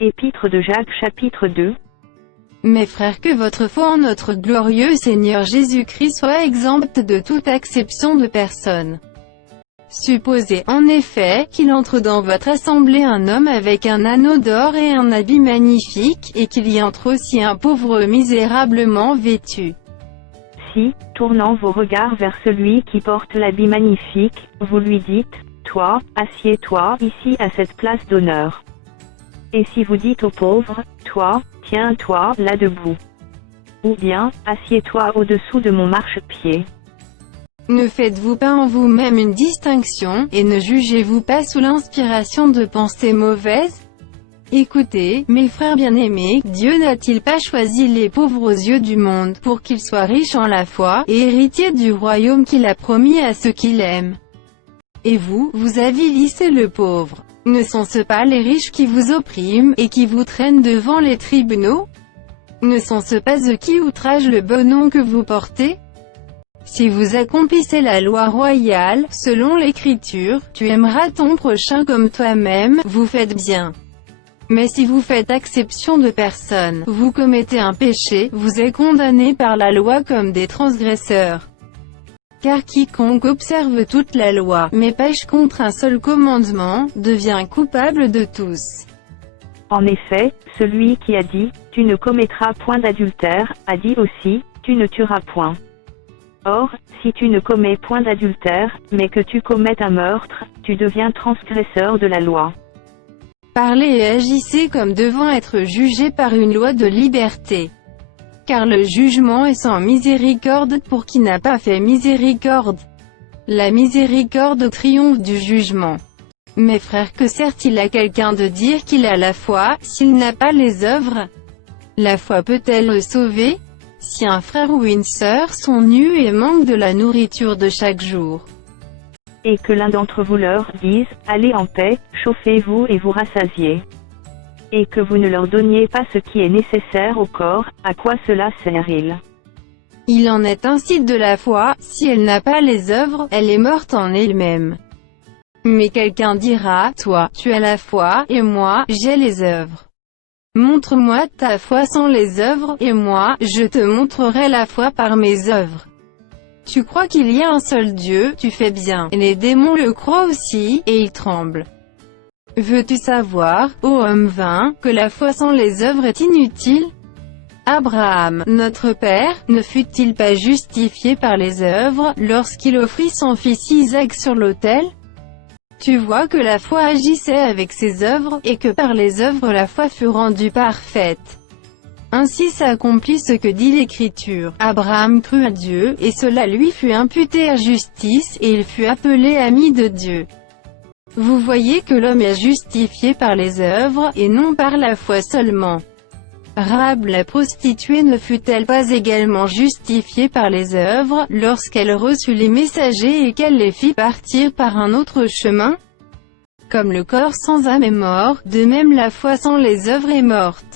Épître de Jacques chapitre 2. Mes frères, que votre foi en notre glorieux Seigneur Jésus-Christ soit exempte de toute acception de personne. Supposez, en effet, qu'il entre dans votre assemblée un homme avec un anneau d'or et un habit magnifique, et qu'il y entre aussi un pauvre misérablement vêtu. Si, tournant vos regards vers celui qui porte l'habit magnifique, vous lui dites, « Toi, assieds-toi ici à cette place d'honneur. » Et si vous dites au pauvre, « Toi, tiens-toi là debout. » Ou bien, « Assieds-toi au-dessous de mon marchepied. » Ne faites-vous pas en vous-même une distinction, et ne jugez-vous pas sous l'inspiration de pensées mauvaises? Écoutez, mes frères bien-aimés, Dieu n'a-t-il pas choisi les pauvres aux yeux du monde, pour qu'ils soient riches en la foi, et héritiers du royaume qu'il a promis à ceux qui l'aiment? Et vous, vous avilissez le pauvre. Ne sont-ce pas les riches qui vous oppriment, et qui vous traînent devant les tribunaux? Ne sont-ce pas eux qui outragent le bon nom que vous portez? Si vous accomplissez la loi royale, selon l'Écriture, tu aimeras ton prochain comme toi-même, vous faites bien. Mais si vous faites exception de personne, vous commettez un péché, vous êtes condamnés par la loi comme des transgresseurs. Car quiconque observe toute la loi, mais pêche contre un seul commandement, devient coupable de tous. En effet, celui qui a dit, « Tu ne commettras point d'adultère », a dit aussi, « Tu ne tueras point ». Or, si tu ne commets point d'adultère, mais que tu commettes un meurtre, tu deviens transgresseur de la loi. Parlez et agissez comme devant être jugés par une loi de liberté. Car le jugement est sans miséricorde pour qui n'a pas fait miséricorde. La miséricorde triomphe du jugement. Mes frères, que sert-il à quelqu'un de dire qu'il a la foi, s'il n'a pas les œuvres? La foi peut-elle le sauver? Si un frère ou une sœur sont nus et manquent de la nourriture de chaque jour, et que l'un d'entre vous leur dise, « Allez en paix, chauffez-vous et vous rassasiez. » Et que vous ne leur donniez pas ce qui est nécessaire au corps, à quoi cela sert-il? Il en est ainsi de la foi, si elle n'a pas les œuvres, elle est morte en elle-même. Mais quelqu'un dira, « Toi, tu as la foi, et moi, j'ai les œuvres. Montre-moi ta foi sans les œuvres, et moi, je te montrerai la foi par mes œuvres. » Tu crois qu'il y a un seul Dieu, tu fais bien, et les démons le croient aussi, et ils tremblent. Veux-tu savoir, ô homme vain, que la foi sans les œuvres est inutile? Abraham, notre père, ne fut-il pas justifié par les œuvres, lorsqu'il offrit son fils Isaac sur l'autel? Tu vois que la foi agissait avec ses œuvres, et que par les œuvres la foi fut rendue parfaite. Ainsi s'accomplit ce que dit l'Écriture. Abraham crut à Dieu, et cela lui fut imputé à justice, et il fut appelé ami de Dieu. Vous voyez que l'homme est justifié par les œuvres, et non par la foi seulement. Rahab la prostituée ne fut-elle pas également justifiée par les œuvres, lorsqu'elle reçut les messagers et qu'elle les fit partir par un autre chemin? Comme le corps sans âme est mort, de même la foi sans les œuvres est morte.